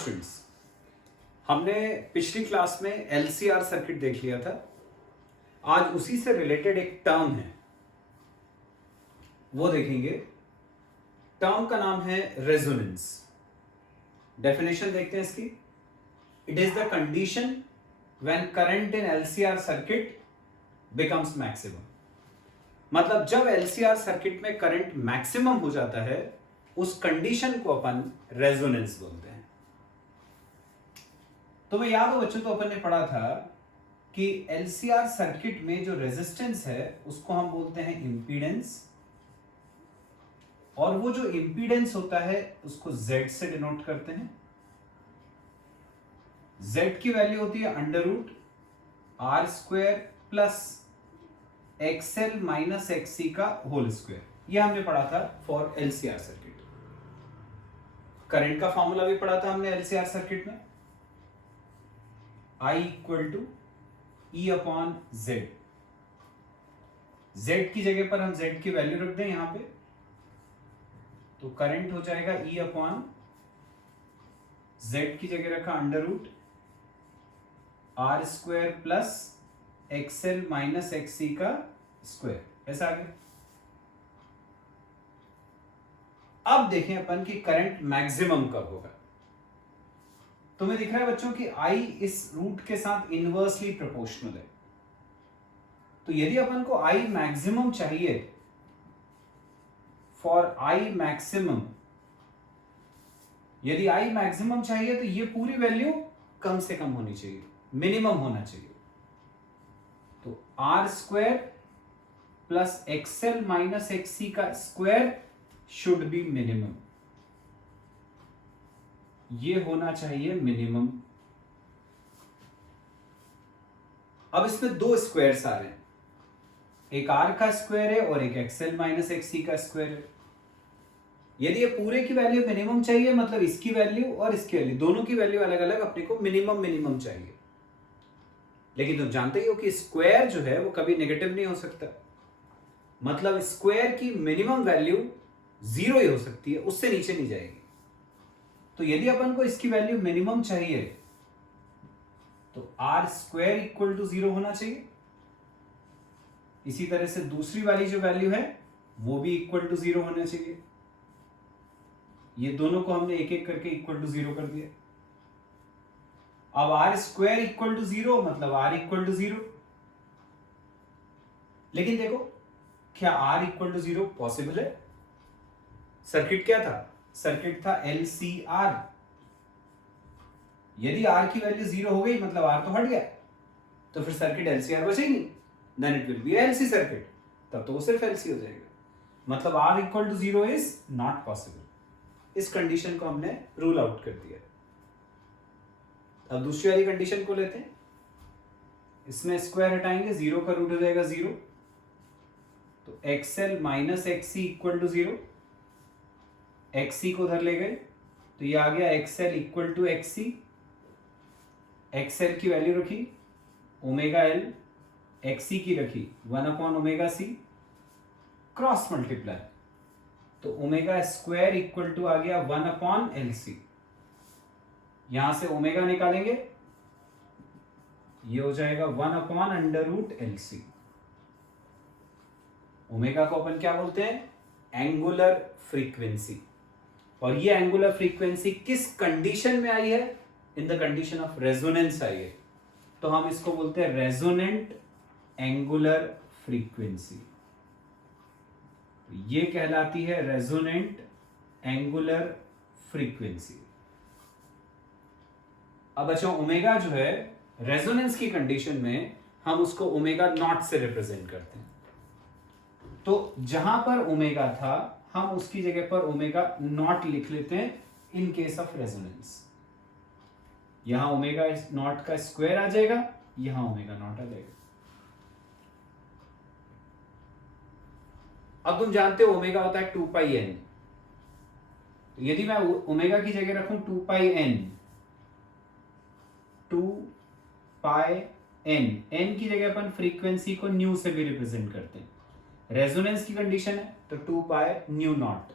Students, हमने पिछली class में एलसीआर सर्किट देख लिया था। आज उसी से रिलेटेड एक टर्म है, वो देखेंगे। टर्म का नाम है रेजोनेंस। डेफिनेशन देखते हैं इसकी। It is the condition when current in LCR circuit becomes maximum. मतलब जब एलसीआर सर्किट में करंट मैक्सिमम हो जाता है, उस कंडीशन को अपन रेजोनेंस बोलते हैं। तो मैं याद हो बच्चों, तो अपन ने पढ़ा था कि एलसीआर सर्किट में जो रेजिस्टेंस है उसको हम बोलते हैं इंपीडेंस, और वो जो इंपीडेंस होता है उसको Z से डिनोट करते हैं। Z की वैल्यू होती है √R² plus XL minus XC का होल स्क्वायर। ये हमने पढ़ा था फॉर एलसीआर सर्किट। करंट का फॉर्मूला भी पढ़ा था हमने एलसीआर सर्किट में, I = E/Z। Z की जगह पर हम Z की वैल्यू रख दें यहां पे, तो करंट हो जाएगा E/Z की जगह रखा √R² plus XL minus XC का स्क्वायर। ऐसा आ गया। अब देखें अपन कि करंट मैक्सिमम कब होगा। तुम्हें दिख रहा है बच्चों कि I इस रूट के साथ इनवर्सली प्रोपोर्शनल है। तो यदि अपन को I मैक्सिमम चाहिए, फॉर I मैक्सिमम, यदि I मैक्सिमम चाहिए तो ये पूरी वैल्यू कम से कम होनी चाहिए, मिनिमम होना चाहिए। तो R² plus XL minus XC का स्क्वायर शुड बी मिनिमम। ये होना चाहिए मिनिमम। अब इसमें दो स्क्वायर्स आ रहे हैं, एक R का स्क्वायर है और एक XL माइनस XC का स्क्वायर है। यदि ये पूरे की वैल्यू मिनिमम चाहिए, मतलब इसकी वैल्यू और इसकी वैल्यू, दोनों की वैल्यू अलग अलग अपने को मिनिमम चाहिए। लेकिन तुम जानते ही हो कि स्क्वायर जो है वो कभी नेगेटिव नहीं हो सकता। मतलब स्क्वायर की मिनिमम वैल्यू 0 ही हो सकती है, उससे नीचे नहीं जाएगी। तो यदि अपन को इसकी वैल्यू मिनिमम चाहिए तो R² = 0 होना चाहिए। इसी तरह से दूसरी वाली जो वैल्यू है वो भी =0 होना चाहिए। ये दोनों को हमने एक एक करके =0 कर दिया। अब R² = 0 मतलब R = 0। लेकिन देखो, क्या R = 0 पॉसिबल है? सर्किट क्या था? सर्किट था LCR। यदि R की वैल्यू 0 हो गई मतलब R तो हट गया, तो फिर सर्किट LCR बचेगी, then it will be LC circuit. तब तो वो सिर्फ LC हो जाएगा। मतलब R = 0 इज नॉट पॉसिबल। इस कंडीशन को हमने रूल आउट कर दिया। अब दूसरी वाली कंडीशन को लेते हैं। इसमें स्क्वायर हटाएंगे, 0 का रूट हो जाएगा 0, तो XL माइनस XC = 0। XC को उधर ले गए तो ये आ गया XL = XC। XL की वैल्यू रखी ω/L, XC की रखी 1/ωc, क्रॉस मल्टीप्लाई, तो ω² आ गया 1/LC। यहां से ओमेगा निकालेंगे, ये हो जाएगा 1/√LC। ओमेगा को अपन क्या बोलते हैं? Angular frequency. और ये एंगुलर फ्रीक्वेंसी किस कंडीशन में आई है? In the condition of resonance आई है। तो हम इसको बोलते हैं रेजोनेंट एंगुलर फ्रीक्वेंसी। ये कहलाती है रेजोनेंट एंगुलर फ्रीक्वेंसी। अब बच्चों, ओमेगा जो है रेजोनेंस की कंडीशन में हम उसको ω0 से रिप्रेजेंट करते हैं। तो जहां पर ओमेगा था हम उसकी जगह पर ω0 लिख लेते हैं इन केस ऑफ रेजोनेंस। यहां ω0 का स्क्वायर आ जाएगा, यहां ω0 आ जाएगा। अब तुम जानते हो ओमेगा होता है 2πN। यदि मैं ओमेगा की जगह रखूं 2πN, 2πN, n की जगह अपन फ्रीक्वेंसी को न्यू से भी रिप्रेजेंट करते हैं। रेजोनेंस की कंडीशन है तो 2π/0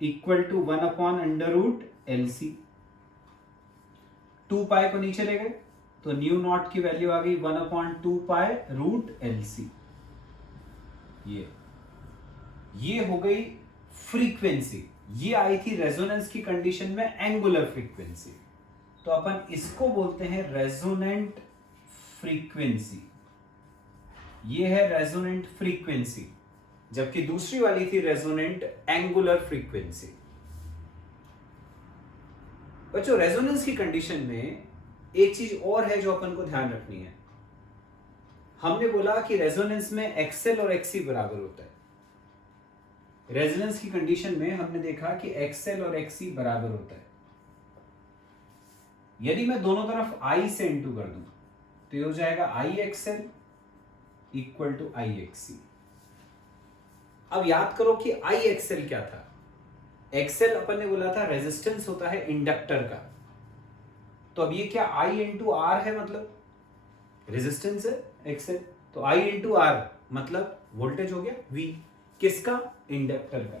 = 1/√LC। 2 पाई को नीचे ले गए तो न्यू नॉट की वैल्यू आ गई 1/2 पाई रूट LC। ये हो गई फ्रीक्वेंसी। ये आई थी रेजोनेंस की कंडीशन में एंगुलर फ्रीक्वेंसी, तो अपन इसको बोलते हैं रेजोनेंट फ्रीक्वेंसी। ये है रेजोनेंट फ्रीक्वेंसी, जबकि दूसरी वाली थी रेजोनेंट एंगुलर फ्रीक्वेंसी। बच्चों रेजोनेंस की कंडीशन में एक चीज और है जो अपन को ध्यान रखनी है। हमने बोला कि रेजोनेंस में एक्सएल और एक्सी बराबर होता है। रेजोनेंस की कंडीशन में हमने देखा कि एक्सएल और एक्सी बराबर होता है। यदि मैं दोनों तरफ आई से इंटू कर दूं तो ये हो जाएगा I XL equal to I XC. अब याद करो कि आई एक्सएल क्या था। एक्सएल अपन ने बोला था रेजिस्टेंस होता है इंडक्टर का, तो अब ये क्या आई इंटू आर है, मतलब रेजिस्टेंस है एक्सएल, तो आई इंटू आर मतलब वोल्टेज हो गया वी, किसका, इंडक्टर का,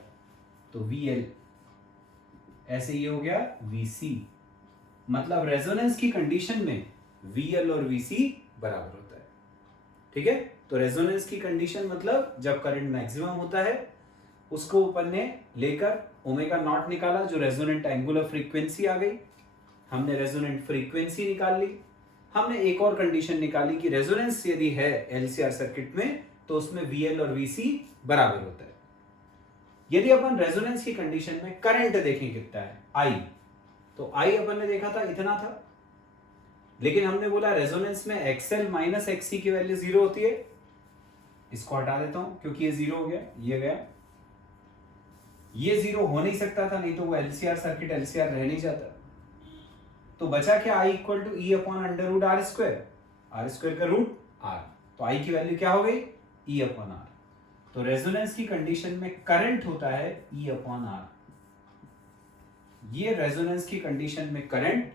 तो वीएल। ऐसे ये हो गया वीसी, मतलब रेजोनेंस की कंडीशन में वीएल और वीसी बराबर होता है। ठीक है, तो रेजोनेंस की कंडीशन मतलब जब करंट मैक्सिमम होता है उसको अपन ने लेकर ओमेगा नॉट निकाला, जो रेजोनेंट एंगुलर फ्रीक्वेंसी आ गई। हमने रेजोनेंट फ्रीक्वेंसी निकाल ली। हमने एक और कंडीशन निकाली कि रेजोनेंस यदि है एलसीआर सर्किट में तो उसमें वीएल और वीसी बराबर होता है। यदि अपन रेजोनेंस की कंडीशन में करंट देखें कितना है, आई, तो आई अपन ने देखा था इतना था, लेकिन हमने बोला रेजोनेंस में एक्सएल माइनस एक्सी की वैल्यू 0 होती है। इसको हटा देता हूं क्योंकि ये 0 हो गया, ये गया, ये 0 हो नहीं सकता था, नहीं तो वो एलसीआर सर्किट एलसीआर रह नहीं जाता। तो बचा क्या, I equal to E upon under root R square, R square का रूट आर, तो आई की वैल्यू क्या हो गई, ई अपॉन आर। तो रेजोनेंस की कंडीशन में करंट होता है ई अपॉन आर। ये रेजोनेंस की कंडीशन में करंट,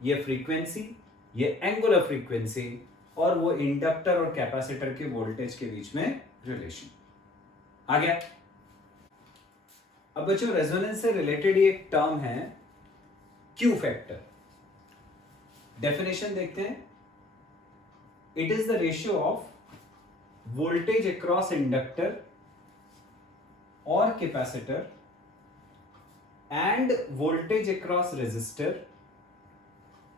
ये फ्रीक्वेंसी, ये एंगुलर फ्रीक्वेंसी, और वो इंडक्टर और कैपेसिटर के वोल्टेज के बीच में रिलेशन आ गया। अब बच्चों रेजोनेंस से रिलेटेड एक टर्म है क्यू फैक्टर। डेफिनेशन देखते हैं। It is the ratio of voltage across inductor और capacitor and voltage across resistor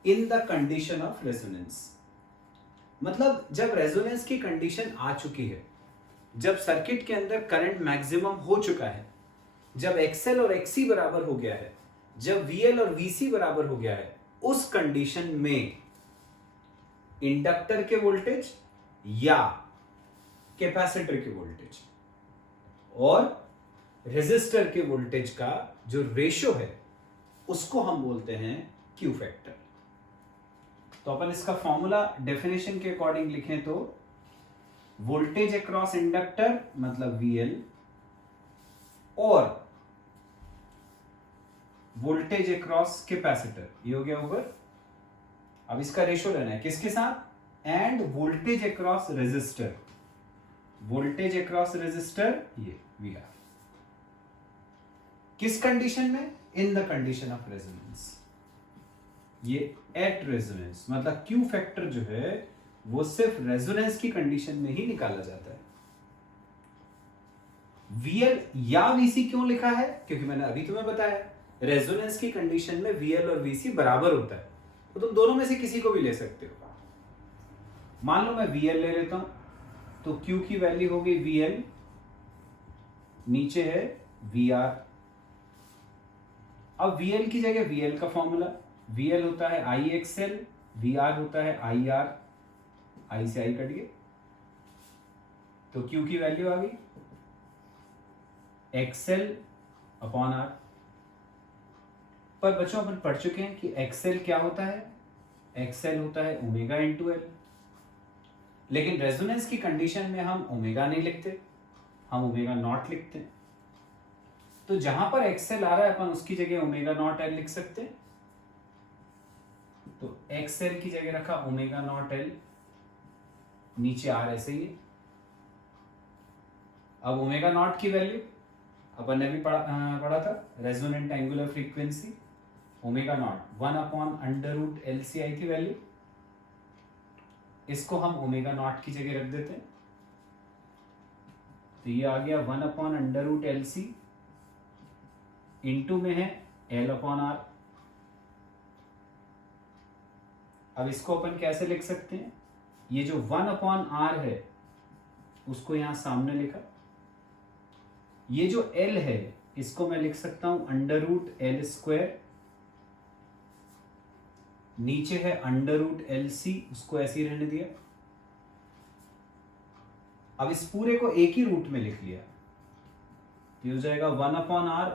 in the condition of resonance. मतलब जब रेजोनेंस की कंडीशन आ चुकी है, जब सर्किट के अंदर करंट मैक्सिमम हो चुका है, जब एक्सएल और एक्सी बराबर हो गया है, जब वीएल और वीसी बराबर हो गया है, उस कंडीशन में इंडक्टर के वोल्टेज या कैपेसिटर के वोल्टेज और रेजिस्टर के वोल्टेज का जो रेशियो है उसको हम बोलते हैं क्यू फैक्टर। तो अपन इसका फॉर्मूला डेफिनेशन के अकॉर्डिंग लिखें तो वोल्टेज अक्रॉस इंडक्टर मतलब वीएल और वोल्टेज अक्रॉस कैपेसिटर, ये हो गया ऊपर। अब इसका रेशियो लेना है किसके साथ, and voltage across resistor, voltage across resistor ये वी आर। किस कंडीशन में, in the condition of resonance. ये एट रेजोनेंस, मतलब क्यू फैक्टर जो है वो सिर्फ रेजोनेंस की कंडीशन में ही निकाला जाता है। वीएल या वीसी क्यों लिखा है, क्योंकि मैंने अभी तुम्हें बताया रेजोनेंस की कंडीशन में वीएल और वीसी बराबर होता है, तो तुम दोनों में से किसी को भी ले सकते हो। मान लो मैं वीएल ले लेता हूं, तो क्यू की वैल्यू होगी वीएल, नीचे है वीआर। अब वीएल की जगह वीएल का फॉर्मूला, वीएल होता है आई एक्सएल, वीआर होता है आई आर, आई से आई कट गए, तो क्यू की वैल्यू आ गई एक्सएल अपॉन आर। पर बच्चों अपन पढ़ चुके हैं कि एक्सएल क्या होता है, एक्सएल होता है ओमेगा इंटू एल। लेकिन रेजोनेंस की कंडीशन में हम ओमेगा नहीं लिखते, हम ओमेगा नॉट लिखते हैं। तो जहां पर एक्सएल आ रहा है अपन उसकी जगह ओमेगा नॉट एल लिख सकते हैं। तो एक्सएल की जगह रखा ओमेगा नॉट एल, नीचे आर ऐसे ही है। अब ओमेगा नॉट की वैल्यू अपन ने भी पढ़ा था, resonant angular frequency omega naught 1/√LC आई थी वैल्यू, इसको हम ओमेगा नॉट की जगह रख देते हैं, तो ये आ गया 1/√LC, इंटू में है L/R। अब इसको अपन कैसे लिख सकते हैं, ये जो 1/R है उसको यहां सामने लिखा, ये जो L है इसको मैं लिख सकता हूं √L², नीचे है √LC, उसको ऐसे ही रहने दिया। अब इस पूरे को एक ही रूट में लिख लिया, ये हो जाएगा 1/R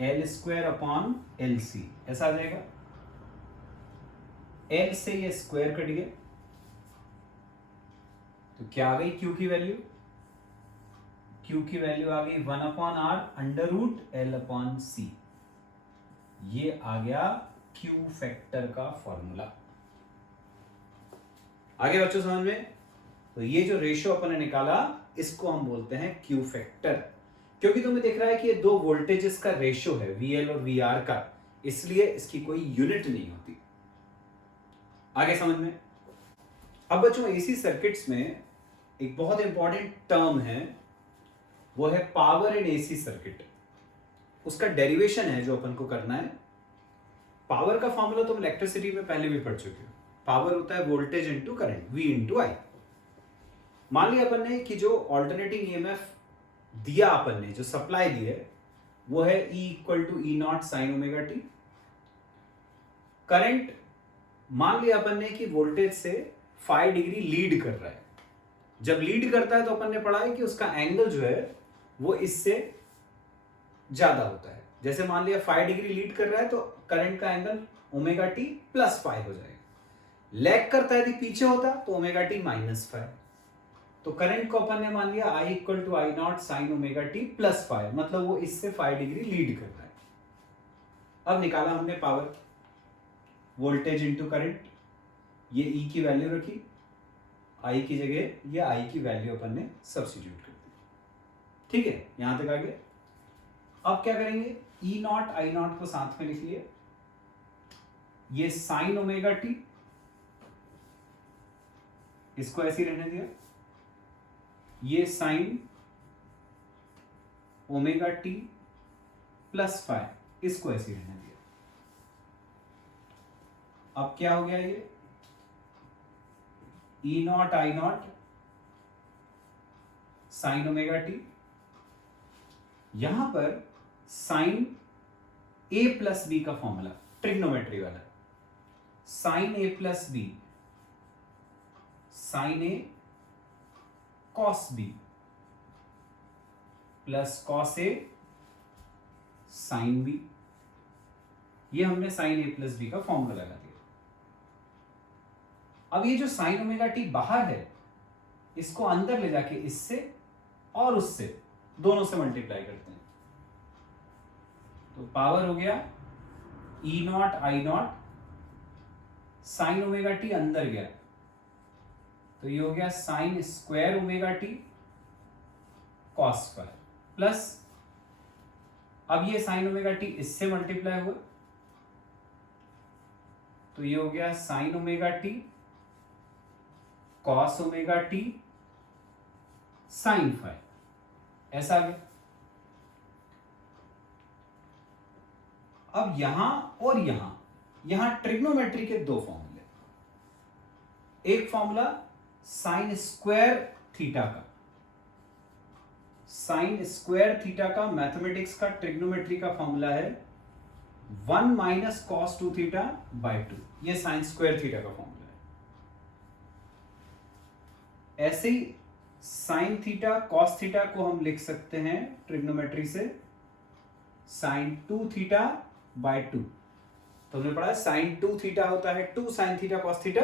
√L²/LC, ऐसा आ जाएगा। L से ये स्क्वायर कट गया, तो क्या आ गई Q की वैल्यू, Q की वैल्यू आ गई 1/R √L/C। ये आ गया Q फैक्टर का फॉर्मूला। आगे बच्चों समझ में? तो ये जो रेशियो अपन ने निकाला इसको हम बोलते हैं Q फैक्टर, क्योंकि तुम्हें दिख रहा है कि ये दो वोल्टेजेस का रेशियो है VL और VR का, इसलिए इसकी कोई यूनिट नहीं होती। आगे समझ में? अब बच्चों एसी सर्किट्स में एक बहुत इंपॉर्टेंट टर्म है, वो है पावर इन एसी सर्किट। उसका डेरिवेशन है जो अपन को करना है। पावर का फॉर्मूला तुम इलेक्ट्रिसिटी में पहले भी पढ़ चुके हो। पावर होता है voltage into current, V into I. मान लिया अपन ने कि जो ऑल्टरनेटिंग ईएमएफ दिया अपन ने, जो सप्लाई दी है, वो है E = E0 sin omega T. Current मान लिया अपन ने कि वोल्टेज से 5 डिग्री लीड कर रहा है। जब लीड करता है तो अपन ने पढ़ा है कि उसका एंगल जो है वो इससे ज्यादा होता है। जैसे मान लिया 5 डिग्री लीड कर रहा है तो करंट का एंगल ओमेगा टी +5 हो जाएगा। लैग करता है, यदि पीछे होता तो ओमेगा टी -5। तो करंट को अपन ने मान लिया I = I0 sin omega T +5, मतलब वो इससे 5 डिग्री लीड कर रहा है। अब निकाला हमने पावर, वोल्टेज इंटू करंट, ये E की वैल्यू रखी, I की जगह ये I की वैल्यू अपन ने सब्स्टिट्यूट कर दी। ठीक है, यहां तक आ गए। अब क्या करेंगे, E0 I0 को साथ में लिख लिया, ये साइन ओमेगा टी, इसको ऐसे ही रहने दिया, ये साइन ओमेगा टी +5, इसको ऐसे ही रहने दिया। अब क्या हो गया, ये E0 I0 sign omega t, यहां पर साइन A + B का फॉर्मूला ट्रिग्नोमेट्री वाला, sine A + B sine A cos B plus cos A sine B। ये हमने साइन A + B का फॉर्मूला लगा दिया। अब ये जो साइन ओमेगा टी बाहर है, इसको अंदर ले जाके इससे और उससे दोनों से मल्टीप्लाई करते हैं, तो पावर हो गया E0 I0 sign omega T अंदर गया, तो ये हो गया sine square omega t cos 5 plus, अब ये साइन ओमेगा टी इससे मल्टीप्लाई हुआ, तो ये हो गया sine omega t cos omega t sine 5, ऐसा आ गया। अब यहां और यहां ट्रिग्नोमेट्री के दो फॉर्मूले, एक फॉर्मूला साइन स्क्वायर थीटा का, साइन स्क्वायर थीटा का मैथमेटिक्स का ट्रिग्नोमेट्री का फॉर्मूला है 1 - cos 2 थीटा बाई 2, ये साइन स्क्वायर थीटा का फॉर्मूला है। ऐसे ही साइन थीटा कॉस थीटा को हम लिख सकते हैं ट्रिग्नोमेट्री से साइन 2 थीटा बाई 2। तो हमने पढ़ा साइन 2 थीटा होता है 2 साइन थीटा कॉस थीटा,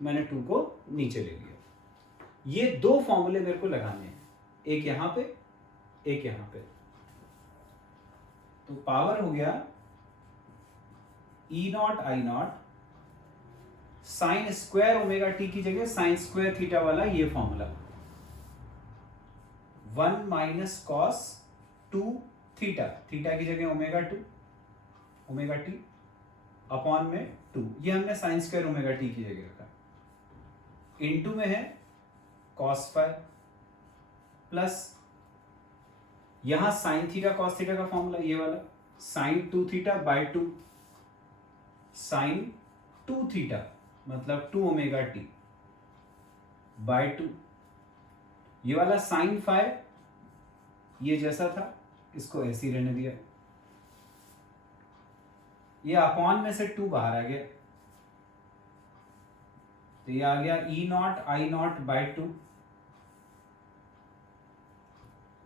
मैंने 2 को नीचे ले लिया। ये दो फॉर्मूले मेरे को लगाने हैं, एक यहां पे एक यहां पे। तो पावर हो गया E0 I0 sign square omega T की जगह साइन स्क्वायर थीटा वाला ये फॉर्मूला 1 - cos 2 थीटा, थीटा की जगह ओमेगा 2 ओमेगा टी अपॉन में 2, ये हमने साइन स्क्वायर ओमेगा टी की जगह रखा, इनटू में है कॉस फाई प्लस यहां साइन थीटा कॉस थीटा का फॉर्मूला ये वाला, sine 2 theta by 2, sine 2 theta मतलब 2 ओमेगा टी बाय 2, ये वाला साइन फाई ये जैसा था इसको ऐसे ही रहने दिया, ये अपॉन में से 2 बाहर आ गया, तो ये आ गया E not I not by 2,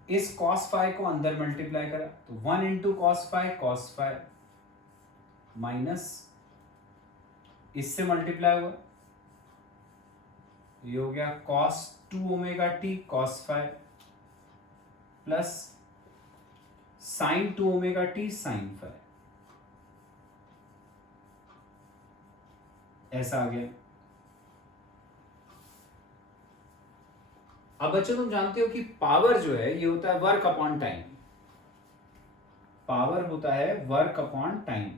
इस कॉस फाई को अंदर मल्टीप्लाई करा तो 1 इंटू कॉस फाई माइनस इससे मल्टीप्लाई हुआ, ये हो गया cos 2 omega t cos phi plus sine 2 omega t sine phi, ऐसा आ गया। अब बच्चों तुम जानते हो कि पावर जो है ये होता है वर्क अपॉन टाइम, पावर होता है वर्क अपॉन टाइम।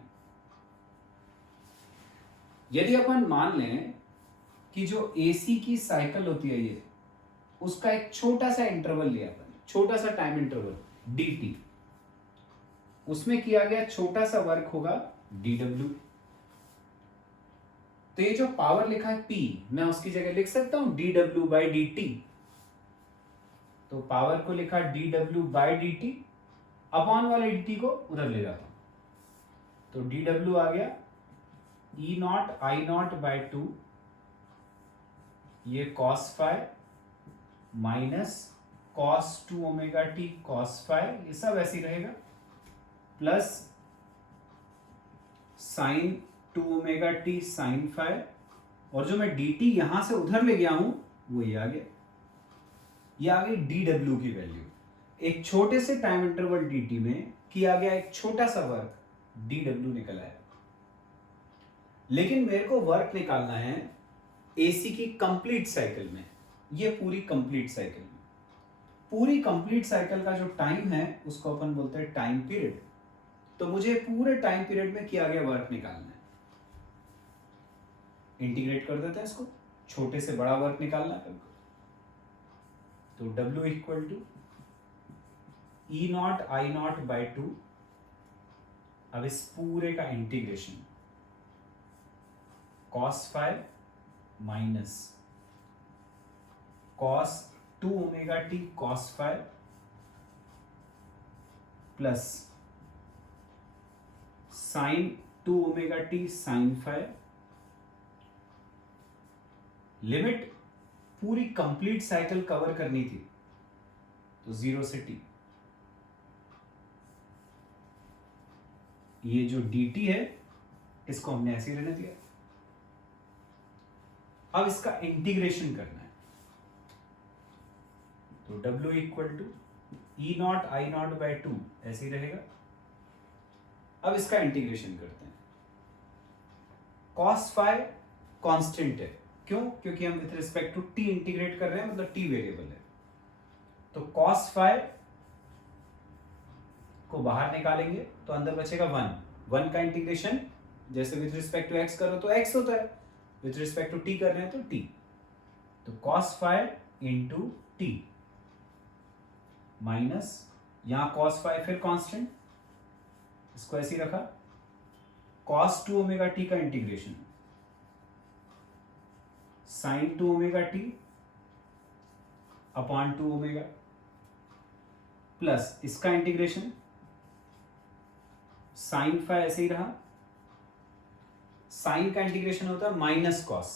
यदि अपन मान लें कि जो एसी की साइकिल होती है ये, उसका एक छोटा सा इंटरवल लिया अपन, छोटा सा टाइम इंटरवल dt, उसमें किया गया छोटा सा वर्क होगा dw, तो ये जो पावर लिखा है p, मैं उसकी जगह लिख सकता हूं dw बाई dt, तो पावर को लिखा dw बाई dt, अपॉन वाले dt को उधर ले जाता हूं, तो dw आ गया E not I naught by 2, ये cos phi minus cos 2 omega t cos phi, ये सब ऐसे ही रहेगा, plus sine 2 omega t sine phi, और जो मैं dt यहां से उधर ले गया हूं वो ये आ गया, ये आ गई dw की वैल्यू, एक छोटे से टाइम इंटरवल dt में किया गया एक छोटा सा वर्क dw निकल आया। लेकिन मेरे को वर्क निकालना है एसी की कंप्लीट साइकिल में, ये पूरी कंप्लीट साइकिल में, पूरी कंप्लीट साइकिल का जो टाइम है उसको अपन बोलते हैं टाइम पीरियड, तो मुझे पूरे टाइम पीरियड में किया गया वर्क निकालना है। इंटीग्रेट कर देते हैं इसको, छोटे से बड़ा वर्क निकालना है, तो W equal to E not I naught by 2, अब इस पूरे का integration cos phi minus cos 2 omega t cos phi plus sine 2 omega t sine phi, limit पूरी कंप्लीट साइकिल कवर करनी थी तो 0 से t, ये जो dt है इसको हमने ऐसे ही रहने दिया। अब इसका इंटीग्रेशन करना है, तो W equal to E not I naught by 2 ऐसे ही रहेगा। अब इसका इंटीग्रेशन करते हैं, कॉस फाई कांस्टेंट है, क्यों? क्योंकि हम with respect to t integrate कर रहे हैं, मतलब t वेरिएबल है, तो कॉस फाई को बाहर निकालेंगे तो अंदर बचेगा 1 का इंटीग्रेशन, जैसे विथ रिस्पेक्ट टू x करो तो x होता है, विथ रिस्पेक्ट टू t कर रहे हैं तो t, तो cos phi into t minus यहां कॉस फाई फिर कांस्टेंट, इसको ऐसे ही रखा, कॉस 2 ओमेगा टी का integration sine 2 omega t upon 2 omega plus इसका इंटीग्रेशन साइन फाई ऐसे ही रहा, साइन का इंटीग्रेशन होता है माइनस कॉस,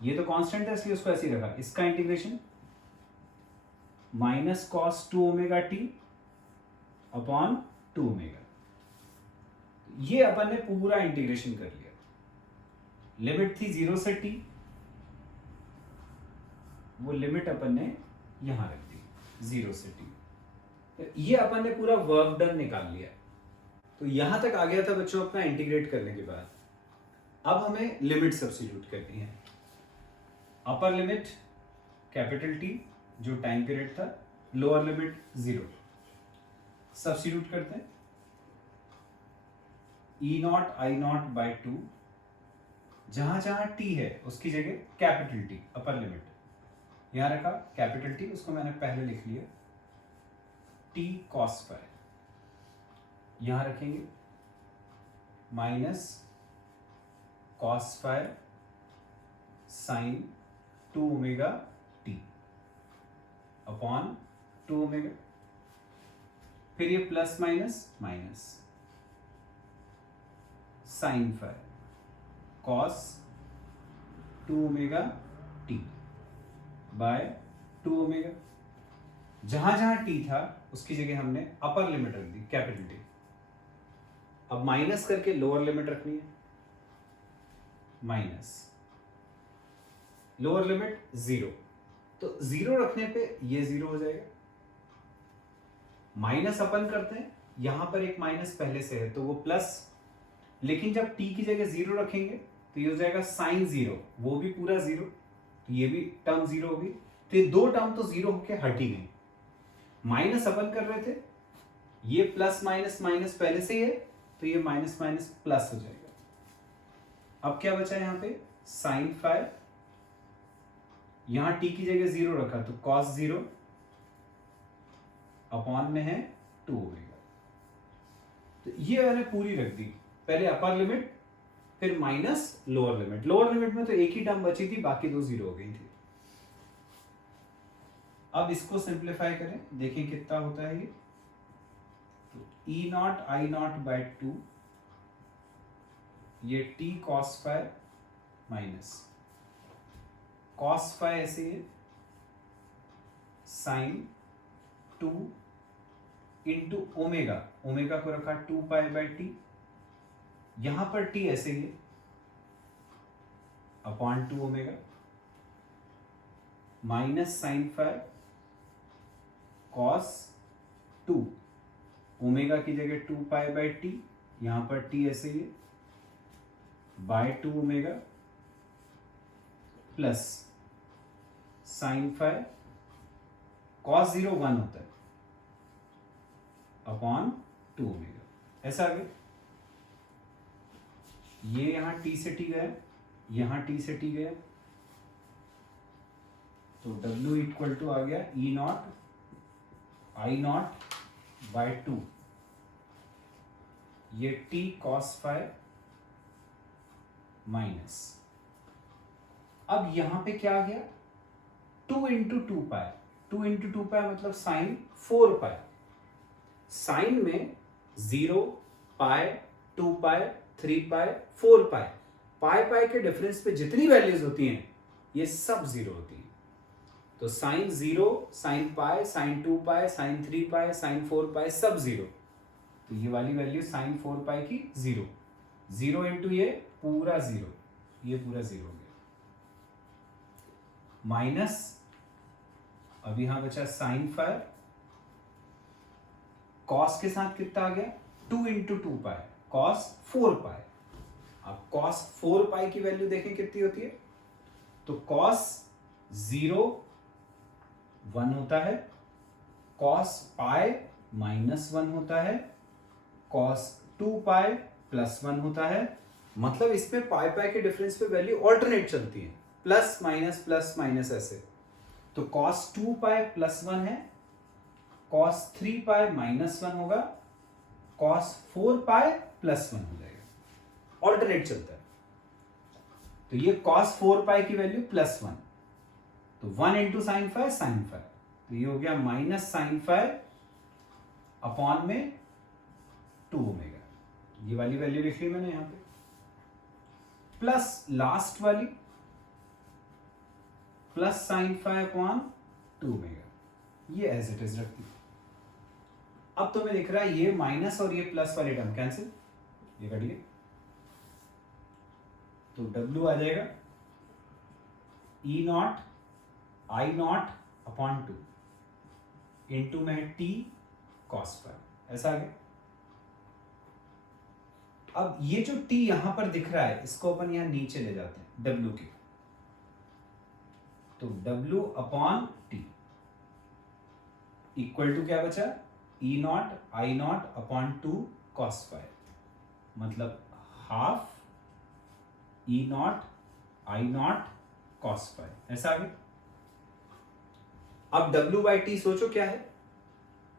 ये तो कांस्टेंट है इसलिए उसको ऐसे ही रखा, इसका integration minus cos 2 omega t upon 2 omega, ये अपन ने पूरा इंटीग्रेशन कर लिया। लिमिट थी 0 से t, वो लिमिट अपन ने यहां रख दी 0 से t, तो ये अपन ने पूरा वर्क डन निकाल लिया। तो यहां तक आ गया था बच्चों अपना इंटीग्रेट करने के बाद। अब हमें लिमिट सब्स्टिट्यूट करनी है। अपर लिमिट कैपिटल T जो टाइम पीरियड था, लोअर लिमिट 0, सब्स्टिट्यूट करते हैं। ई नॉट आई नॉट बाय 2, जहां जहां टी है उसकी जगह कैपिटल टी अपर लिमिट, यहां रखा कैपिटल टी, उसको मैंने पहले लिख लिया टी कॉस फाई, यहां रखेंगे minus cos phi sine 2 omega t upon 2 omega, फिर ये plus minus minus sine phi cos 2 omega t by 2 omega, जहां जहां टी था उसकी जगह हमने अपर लिमिट रख दी कैपिटल टी। अब माइनस करके लोअर लिमिट रखनी है, माइनस लोअर लिमिट 0, तो 0 रखने पे ये 0 हो जाएगा, माइनस अपन करते हैं, यहां पर एक माइनस पहले से है तो वो प्लस, लेकिन जब t की जगह 0 रखेंगे तो ये हो जाएगा साइन 0, वो भी पूरा 0, तो ये भी टर्म 0 होगी, तो ये दो टर्म तो 0 होके हट ही गई। माइनस अपन कर रहे थे, ये प्लस माइनस माइनस पहले से ही है तो ये माइनस माइनस प्लस हो जाएगा। अब क्या बचा यहां पे साइन फाई, यहां t की जगह 0 रखा तो कॉस 0 अपॉन में है 2 ओमेगा, तो ये मैंने पूरी रख दी, पहले अपर लिमिट फिर minus lower limit, lower limit में तो एक ही टर्म बची थी, बाकी दो 0 हो गई थी। अब इसको सिंप्लीफाई करें, देखें कितना होता है ये, तो E not I not by 2, ये t cos phi minus cos phi ऐसे है साइन 2 इंटू ओमेगा, ओमेगा को रखा 2 पाई बाय टी, यहां पर टी ऐसे ही है upon 2 omega minus sine phi cos 2, omega की जगह 2 पाई बाय टी, यहां पर टी ऐसे ही है by 2 omega plus sine phi cos 0 1 होता है अपॉन 2 ओमेगा, ऐसा आ गया। ये यहां t से t गया, यहां t से t गया, तो w इक्वल टू आ गया E not I not by 2, ये t कॉस फाई माइनस, अब यहां पे क्या आ गया 2 इंटू 2 पाई, 2 इंटू 2 पाई मतलब साइन 4 पाई, साइन में 0 पाई 2 पाई 3 पाई 4 पाई, पाई पाई के डिफरेंस पे जितनी वैल्यूज होती हैं ये सब 0 होती हैं, तो sine 0 sine pi sine 2 pi sine 3 pi sine 4 pi सब 0, तो ये वाली वैल्यू साइन 4 पाई की 0, 0 इंटू ये पूरा 0, ये पूरा 0 हो गया माइनस, अब यहां बचा साइन फाई, कॉस के साथ कितना आ गया 2 इंटू 2 पाई कॉस 4 पाई, अब कॉस 4 पाई की वैल्यू देखें कितनी होती है, तो कॉस 0 1 होता है, कॉस पाई माइनस 1 होता है, कॉस 2 पाई प्लस 1 होता है, मतलब इसमें पाई पाई के डिफरेंस पे वैल्यू ऑल्टरनेट चलती है, प्लस माइनस ऐसे, तो कॉस 2 पाई प्लस 1 है, कॉस 3 पाई माइनस 1 होगा, कॉस 4 पाई प्लस 1 हो जाएगा, ऑल्टरनेट चलता है, तो ये कॉस 4 पाई की वैल्यू प्लस 1, तो 1 इंटू साइन फाई, तो ये हो गया माइनस साइन फाई अपॉन में 2 ओमेगा, ये वाली वैल्यू लिख ली मैंने यहां पे, प्लस लास्ट वाली plus sine phi upon 2 omega, ये एज इट इज रखती है। अब तुम्हें दिख रहा है ये माइनस और ये प्लस वाली टर्म कैंसिल, ये कटिए, तो W आ जाएगा E not I not upon 2 into में है टी कॉस फाई, ऐसा आ गया। अब ये जो t यहां पर दिख रहा है इसको अपन यहां नीचे ले जाते हैं W की, तो W upon T equal to क्या बचा E not I not upon 2 cos phi, मतलब half E not I not cos phi, ऐसा आ गया। अब W बाई टी सोचो क्या है,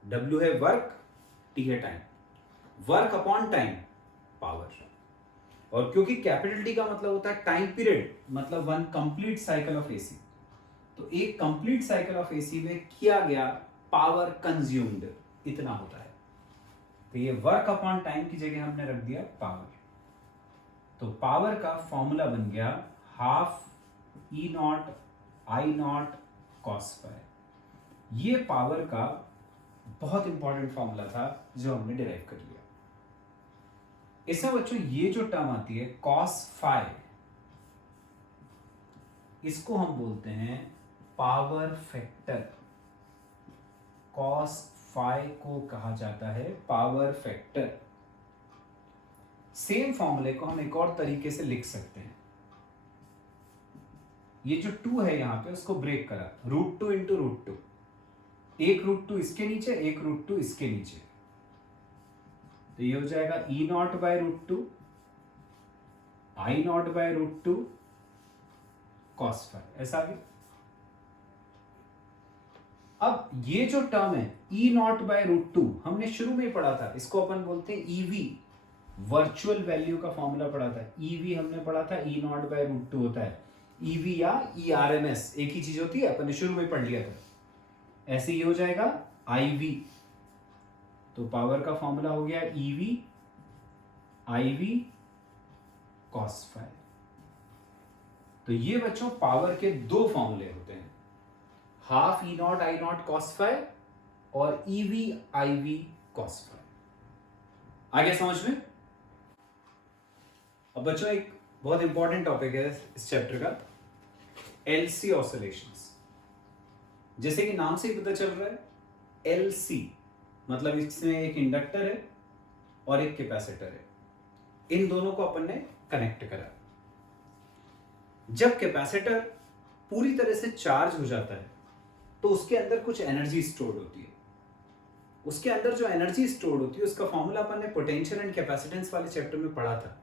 W है वर्क, T है time, work upon time power, और क्योंकि कैपिटल T का मतलब होता है टाइम पीरियड, मतलब one complete cycle of AC, तो एक कंप्लीट साइकिल ऑफ एसी में किया गया पावर कंज्यूम्ड इतना होता है। तो ये वर्क अपॉन टाइम की जगह हमने रख दिया पावर, तो पावर का फॉर्मूला बन गया half E not I not cos phi. ये पावर का बहुत इंपॉर्टेंट फॉर्मूला था जो हमने डिराइव कर लिया। इसमें बच्चों ये जो टर्म आती है कॉस फाई, इसको हम बोलते हैं पावर फैक्टर। कॉस फाई को कहा जाता है पावर फैक्टर। सेम फॉर्मूले को हम एक और तरीके से लिख सकते हैं। ये जो 2 है यहां पे उसको ब्रेक करा, √2 इंटू √2, एक √2 इसके नीचे, एक √2 इसके नीचे, तो ये हो जाएगा E not by √2 I not by √2 cos phi, ऐसा भी। अब ये जो टर्म है ई नॉट बाय √2 हमने शुरू में ही पढ़ा था, इसको अपन बोलते हैं ईवी, वर्चुअल वैल्यू का फॉर्मूला पढ़ा था। ईवी हमने पढ़ा था ई नॉट बाय √2 होता है, ईवी या ERMS एक ही चीज होती है, अपन ने शुरू में पढ़ लिया था। ऐसे ये हो जाएगा IV, तो पावर का फॉर्मूला हो गया EV IV कॉस फाई। तो ये बच्चों पावर के दो फॉर्मूले होते हैं, half E not I not cos phi और EV IV कॉस फाई। आ गया समझ में? अब बच्चों एक बहुत इंपॉर्टेंट टॉपिक है इस चैप्टर का, LC ऑसिलेशंस। जैसे कि नाम से ही पता चल रहा है LC मतलब इसमें एक इंडक्टर है और एक कैपेसिटर है, इन दोनों को अपन ने कनेक्ट करा। जब कैपेसिटर पूरी तरह से चार्ज हो जाता है तो उसके अंदर कुछ एनर्जी स्टोर्ड होती है। उसके अंदर जो एनर्जी स्टोर्ड होती है उसका फॉर्मूला अपन ने पोटेंशियल एंड कैपेसिटेंस वाले चैप्टर में पढ़ा था।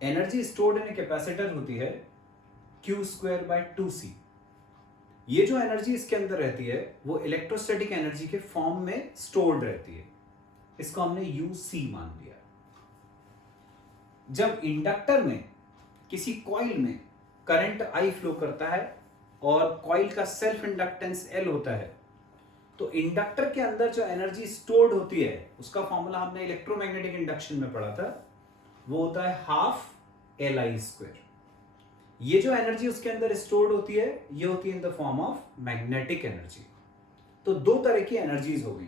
Energy stored in a capacitor होती है Q²/2C। ये जो एनर्जी इसके अंदर रहती है वो इलेक्ट्रोस्टैटिक एनर्जी के फॉर्म में स्टोर्ड रहती है, इसको हमने UC मान लिया। जब इंडक्टर में किसी कॉइल में करंट I फ्लो करता है और कॉइल का सेल्फ इंडक्टेंस L होता है, तो इंडक्टर के अंदर जो एनर्जी स्टोर्ड होती है उसका फॉर्मूला हमने इलेक्ट्रोमैग्नेटिक इंडक्शन में पढ़ा था, वो होता है हाफ LI²। ये जो एनर्जी उसके अंदर स्टोर्ड होती है ये होती है in the form of magnetic energy. तो दो तरह की एनर्जीज हो गई,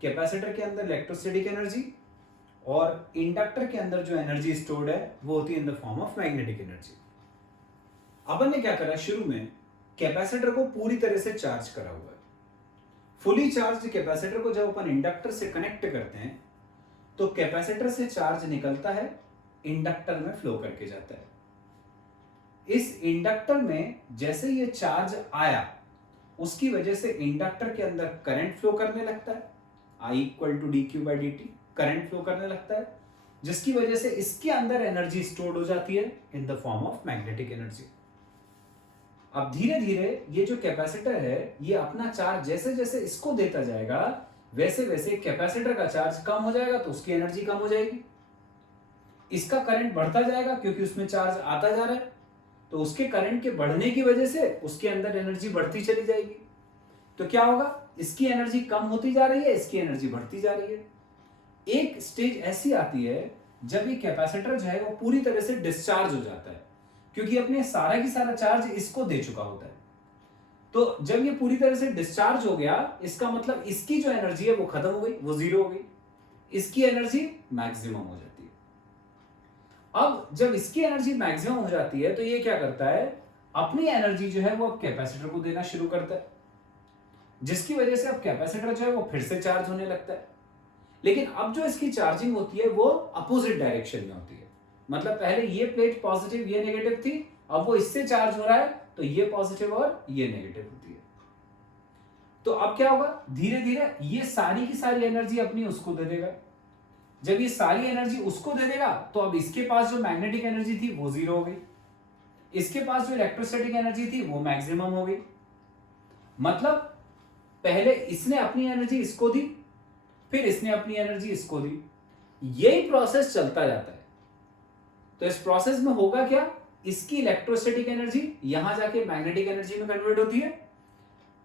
कैपेसिटर के अंदर इलेक्ट्रोस्टैटिक एनर्जी और इंडक्टर के अंदर जो एनर्जी स्टोर्ड है वो होती है in the form of magnetic energy. अपन ने क्या करा, शुरू में कैपेसिटर को पूरी तरह से चार्ज करा हुआ है। फुली चार्ज कैपेसिटर को जब अपन इंडक्टर से कनेक्ट करते हैं तो कैपेसिटर से चार्ज निकलता है, इंडक्टर में फ्लो करके जाता है। इस इंडक्टर में जैसे ये चार्ज आया उसकी वजह से इंडक्टर के अंदर करंट फ्लो करने लगता है, I = dQ/dt, करंट फ्लो करने लगता है, जिसकी वजह से इसके अंदर एनर्जी स्टोर्ड हो जाती है in the form of magnetic energy. अब धीरे धीरे ये जो कैपेसिटर है ये अपना चार्ज जैसे जैसे इसको देता जाएगा वैसे वैसे कैपेसिटर का चार्ज कम हो जाएगा तो उसकी एनर्जी कम हो जाएगी। इसका करंट बढ़ता जाएगा क्योंकि उसमें चार्ज आता जा रहा है, तो उसके करंट के बढ़ने की वजह से उसके अंदर एनर्जी बढ़ती चली जाएगी। तो क्या होगा, इसकी एनर्जी कम होती जा रही है, इसकी एनर्जी बढ़ती जा रही है। एक स्टेज ऐसी आती है जब ये कैपेसिटर जो है वो पूरी तरह से डिस्चार्ज हो जाता है, क्योंकि अपने सारा की सारा चार्ज इसको दे चुका होता है। तो जब ये पूरी तरह से डिस्चार्ज हो गया इसका मतलब इसकी जो एनर्जी है वो खत्म हो गई, वो जीरो हो गई, इसकी एनर्जी मैक्सिमम हो जाती है। अब जब इसकी एनर्जी मैक्सिमम हो जाती है तो ये क्या करता है, अपनी एनर्जी जो है वो अब कैपेसिटर को देना शुरू करता है, जिसकी वजह से अब कैपेसिटर जो है वो फिर से चार्ज होने लगता है। लेकिन अब जो इसकी चार्जिंग होती है वो अपोजिट डायरेक्शन में होती है। मतलब पहले ये प्लेट पॉजिटिव ये नेगेटिव थी, अब वो इससे चार्ज हो रहा है तो ये पॉजिटिव और ये नेगेटिव होती है। तो अब क्या होगा, धीरे धीरे ये सारी की सारी एनर्जी अपनी उसको दे देगा। जब ये सारी एनर्जी उसको दे देगा तो अब इसके पास जो मैग्नेटिक एनर्जी थी वो जीरो हो गई, इसके पास जो इलेक्ट्रोस्टैटिक एनर्जी थी वो मैक्सिमम हो गई। मतलब पहले इसने अपनी एनर्जी इसको दी, फिर इसने अपनी एनर्जी इसको दी, यही प्रोसेस चलता जाता है। तो इस प्रोसेस में होगा क्या, इसकी इलेक्ट्रोस्टैटिक एनर्जी यहां जाके मैग्नेटिक एनर्जी में कन्वर्ट होती है,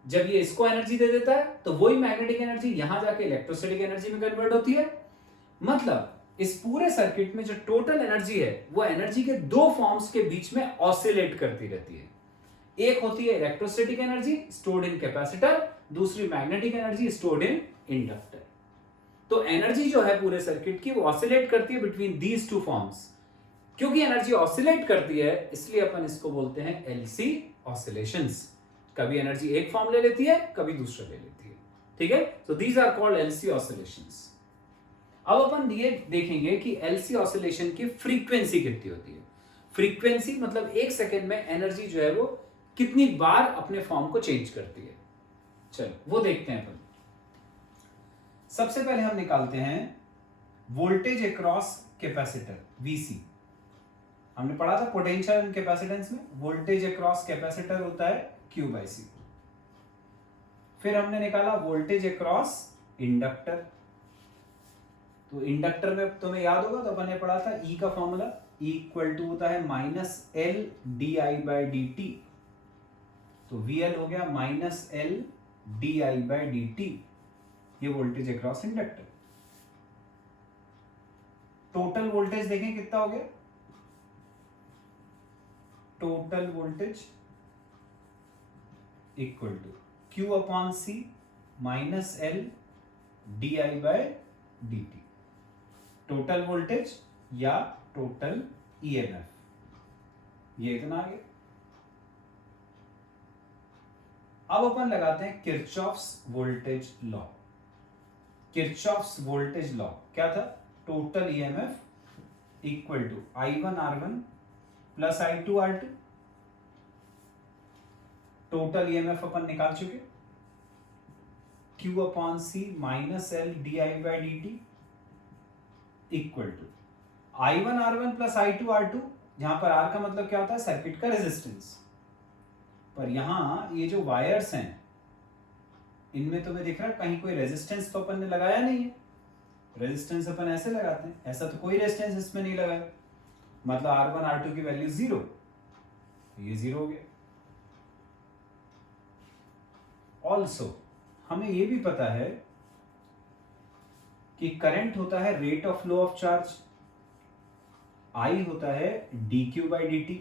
जब ये इसको एनर्जी दे देता है तो वही मैग्नेटिक एनर्जी यहां जाके इलेक्ट्रोस्टैटिक एनर्जी में कन्वर्ट होती है। मतलब इस पूरे सर्किट में जो टोटल एनर्जी है वो एनर्जी के दो फॉर्म्स के बीच में ऑसिलेट करती रहती है। एक होती है electrostatic energy stored in capacitor, दूसरी magnetic energy stored in inductor. तो एनर्जी जो है पूरे सर्किट की वो ऑसिलेट करती है बिटवीन दीज टू फॉर्म्स। क्योंकि एनर्जी ऑसिलेट करती है इसलिए अपन इसको बोलते हैं एलसी ऑसिलेशंस। कभी एनर्जी एक फॉर्म ले लेती है, कभी दूसरा ले लेती है। ठीक है, so these are called LC oscillations. अब अपन ये देखेंगे कि एलसी ऑसिलेशन की फ्रीक्वेंसी कितनी होती है। फ्रीक्वेंसी मतलब एक सेकेंड में एनर्जी जो है वो कितनी बार अपने फॉर्म को चेंज करती है। चलो वो देखते हैं अपन। सबसे पहले हम निकालते हैं वोल्टेज अक्रॉस कैपेसिटर वीसी। हमने पढ़ा था पोटेंशियल एंड कैपेसिटेंस में वोल्टेज अक्रॉस कैपेसिटर होता है Q बाई सी। फिर हमने निकाला वोल्टेज अक्रॉस इंडक्टर। तो इंडक्टर में तुम्हें याद होगा तो अपन ने पढ़ा था E का फॉर्मूला E इक्वल टू होता है minus L D I by D T. तो VL हो गया minus L D I by D T, ये voltage across inductor. Total voltage देखें कितना हो गया, total voltage equal to Q upon C minus L D I by D T. Total voltage या total EMF, ये इतना आ गया। अब अपन लगाते हैं Kirchhoff's voltage law. Kirchhoff's voltage law क्या था, total EMF equal to I1 R1 plus I2 R2। Total EMF अपन निकाल चुके, Q upon C minus L D I by D T equal to I1 R1 plus I2 R2। यहां पर R का मतलब क्या होता है, सर्किट का रेजिस्टेंस। पर यहां ये जो वायर्स हैं इनमें तुम्हें दिख रहा है कहीं कोई रेजिस्टेंस तो अपन ने लगाया नहीं है। रेजिस्टेंस अपन ऐसे लगाते हैं, ऐसा तो कोई रेजिस्टेंस इसमें नहीं लगाया, मतलब R1 R2 की वैल्यू जीरो, ये जीरो हो गया। ऑल्सो हमें ये भी पता है कि करंट होता है rate of flow of charge, I होता है dq बाई डी टी।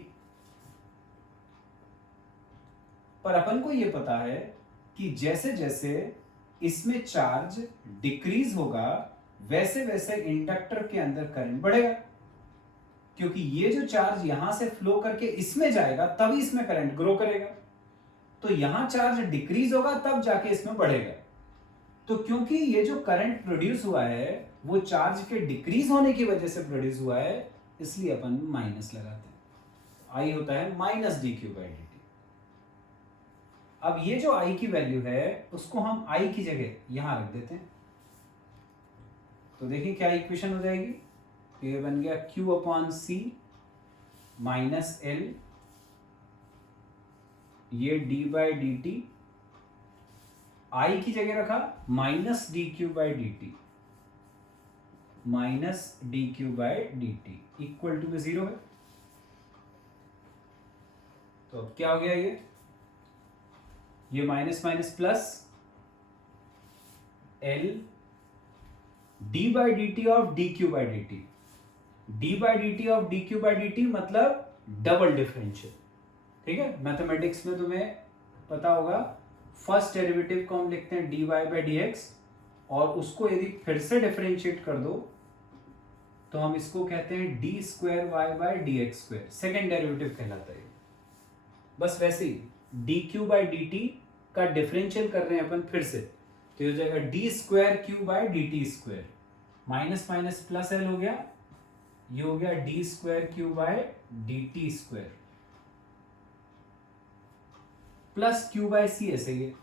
पर अपन को यह पता है कि जैसे जैसे इसमें चार्ज डिक्रीज होगा वैसे वैसे इंडक्टर के अंदर करंट बढ़ेगा, क्योंकि ये जो चार्ज यहां से फ्लो करके इसमें जाएगा तभी इसमें करंट ग्रो करेगा। तो यहां चार्ज डिक्रीज होगा तब जाके इसमें बढ़ेगा। तो क्योंकि ये जो करंट प्रोड्यूस हुआ है वो चार्ज के डिक्रीज होने की वजह से प्रोड्यूस हुआ है, इसलिए अपन माइनस लगाते हैं। I होता है minus d Q by D T. अब ये जो I की वैल्यू है उसको हम I की जगह यहां रख देते हैं। तो देखिए क्या इक्वेशन हो जाएगी, ये बन गया Q upon C minus L, ये d by D t, I की जगह रखा minus d Q by D t, minus d Q by D T equal to zero है। तो अब क्या हो गया, ये minus minus plus L d by D t of d Q by D t. D by D t of d Q by D t मतलब double differential. ठीक है, मैथमेटिक्स में तुम्हें पता होगा फर्स्ट डेरिवेटिव को हम लिखते हैं dy बाई डी एक्स, और उसको यदि फिर से डिफरेंशिएट कर दो तो हम इसको कहते हैं D square Y by D X square, second derivative कहलाता है। बस वैसे ही D Q by D T का डिफरेंशियल कर रहे हैं अपन फिर से, तो ये हो जाएगा D square Q by D T square, minus minus plus L हो गया, ये हो गया D square Q by D T square plus Q by C, ऐसे ये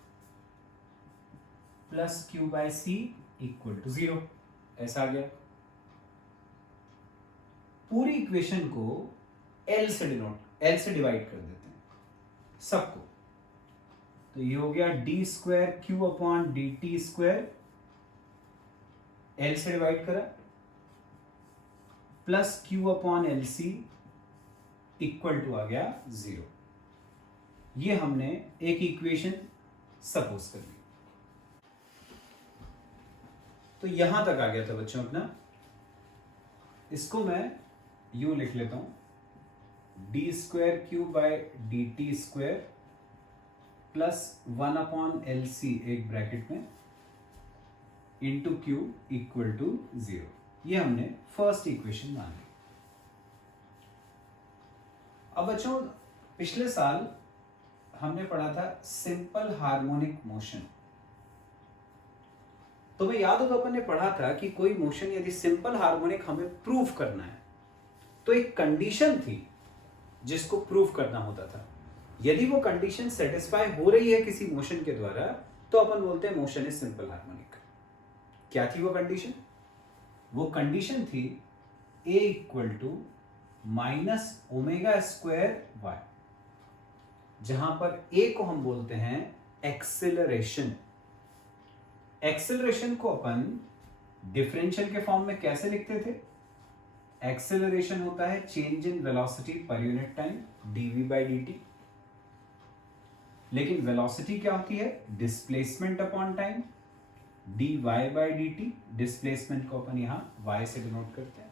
plus Q by C equal to zero, ऐसा आ गया। पूरी इक्वेशन को L से डिवाइड कर देते हैं सबको। तो ये हो गया D square Q upon D T square, L से डिवाइड करा, plus Q upon L C equal to आ गया 0। ये हमने एक इक्वेशन सपोज कर ली। तो यहां तक आ गया था बच्चों अपना। इसको मैं यूं लिख लेता हूं, d square q by d T square plus 1 upon L C एक ब्रैकेट में इंटू क्यू इक्वल टू 0। ये हमने फर्स्ट इक्वेशन मान ली। अब बच्चों पिछले साल हमने पढ़ा था सिंपल हार्मोनिक मोशन। तो मैं याद होगा अपन ने पढ़ा था कि कोई मोशन यदि सिंपल हार्मोनिक हमें प्रूव करना है तो एक कंडीशन थी जिसको प्रूव करना होता था। यदि वो कंडीशन सेटिस्फाई हो रही है किसी मोशन के द्वारा तो अपन बोलते हैं मोशन इज सिंपल हार्मोनिक। क्या थी वो कंडीशन? वो कंडीशन थी a equal to minus omega square y, जहां पर a को हम बोलते हैं एक्सेलरेशन। एक्सेलरेशन को अपन डिफरेंशियल के फॉर्म में कैसे लिखते थे? एक्सेलरेशन होता है change in velocity per unit time dv by dt। लेकिन वेलोसिटी क्या होती है? Displacement upon time dy by dt। Displacement को अपन यहां y से डिनोट करते हैं।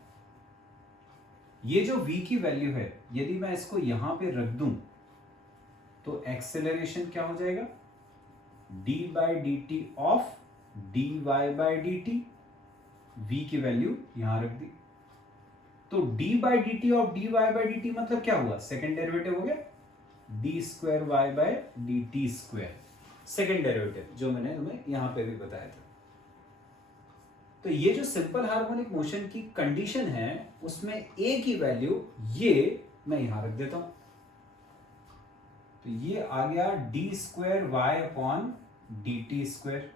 ये जो v की वैल्यू है यदि मैं इसको यहां पे रख दूं तो एक्सेलरेशन क्या हो जाएगा? d by dt of dy by dt। v की वैल्यू यहां रख दी तो d by dt of dy by dt मतलब क्या हुआ? सेकेंड डेरिवेटिव हो गया d square y by dt square, second derivative जो मैंने तुम्हें यहां पे भी बताया था। तो ये जो सिंपल हार्मोनिक मोशन की कंडीशन है उसमें a की वैल्यू ये मैं यहां रख देता हूं। तो ये आ गया D square y upon D T square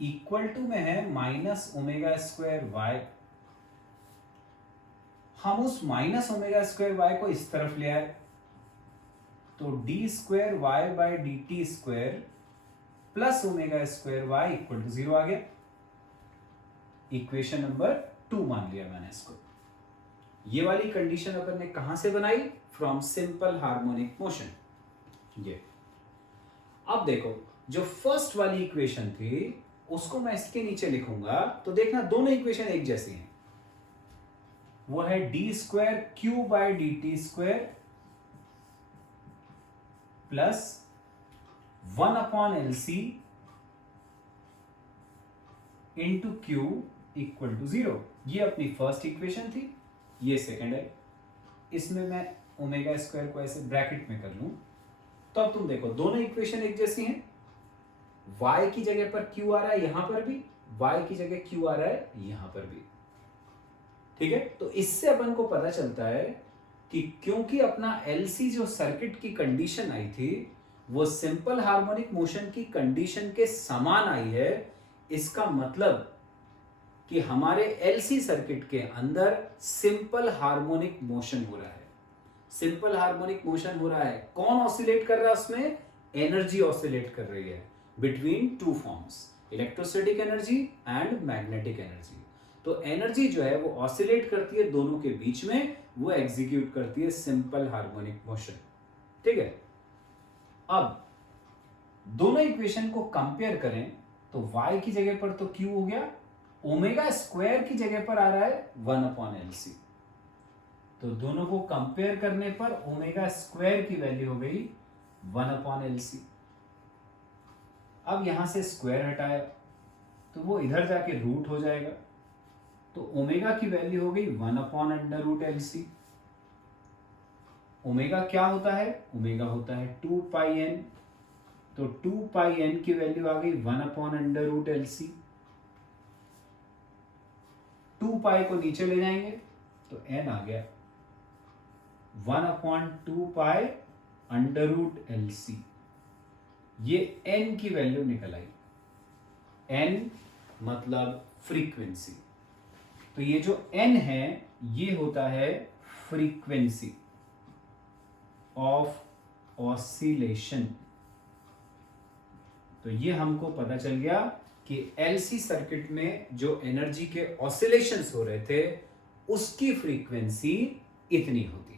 equal to में है माइनस ओमेगा स्क्वायर वाई। हम उस माइनस ओमेगा स्क्वायर वाई को इस तरफ ले आए तो d square Y by D T square plus omega square y equal to 0 आ गया। इक्वेशन नंबर 2 मान लिया मैंने इसको। ये वाली कंडीशन अपन ने कहां से बनाई? From simple harmonic motion. ये अब देखो जो फर्स्ट वाली इक्वेशन थी उसको मैं इसके नीचे लिखूंगा तो देखना दोनों इक्वेशन एक जैसी हैं। वो है d square Q by D T square plus 1 upon L C into q equal to 0। ये अपनी फर्स्ट इक्वेशन थी, ये सेकेंड है। इसमें मैं ओमेगा स्क्वायर को ऐसे ब्रैकेट में कर लूं तो अब तुम देखो दोनों इक्वेशन एक जैसी हैं। y की जगह पर q आ रहा है, यहां पर भी y की जगह q आ रहा है, यहां पर भी। ठीक है, तो इससे अपन को पता चलता है कि क्योंकि अपना LC जो सर्किट की कंडीशन आई थी वो सिंपल हार्मोनिक मोशन की कंडीशन के समान आई है। इसका मतलब कि हमारे LC सर्किट के अंदर सिंपल हार्मोनिक मोशन हो रहा है। सिंपल हार्मोनिक मोशन हो रहा है, कौन ऑसिलेट कर रहा है उसमें? एनर्जी ऑसिलेट कर रही है between two forms, electrostatic energy and magnetic energy. तो एनर्जी जो है वो ऑसिलेट करती है दोनों के बीच में, वो एग्जीक्यूट करती है सिंपल हार्मोनिक मोशन। ठीक है, अब दोनों इक्वेशन को कंपेयर करें तो y की जगह पर तो q हो गया, ओमेगा स्क्वायर की जगह पर आ रहा है 1 अपॉन एल सी। तो दोनों को कंपेयर करने पर ओमेगा स्क्वायर की वैल्यू हो गई 1 अपॉन एल सी। अब यहां से स्क्वायर हटाया तो वो इधर जाके रूट हो जाएगा, तो ओमेगा की वैल्यू हो गई 1 upon under root L C. Omega क्या होता है? ओमेगा होता है 2 पाई एन, तो 2 पाई एन की वैल्यू आ गई 1 upon under root L C. 2 pi को नीचे ले जाएंगे तो एन आ गया 1 upon 2 pi under root L C. ये एन की वैल्यू निकल आई। एन मतलब फ्रीक्वेंसी। तो ये जो n है ये होता है फ्रीक्वेंसी ऑफ ऑसिलेशन। तो ये हमको पता चल गया कि एलसी सर्किट में जो एनर्जी के ऑसिलेशंस हो रहे थे उसकी फ्रीक्वेंसी इतनी होती है।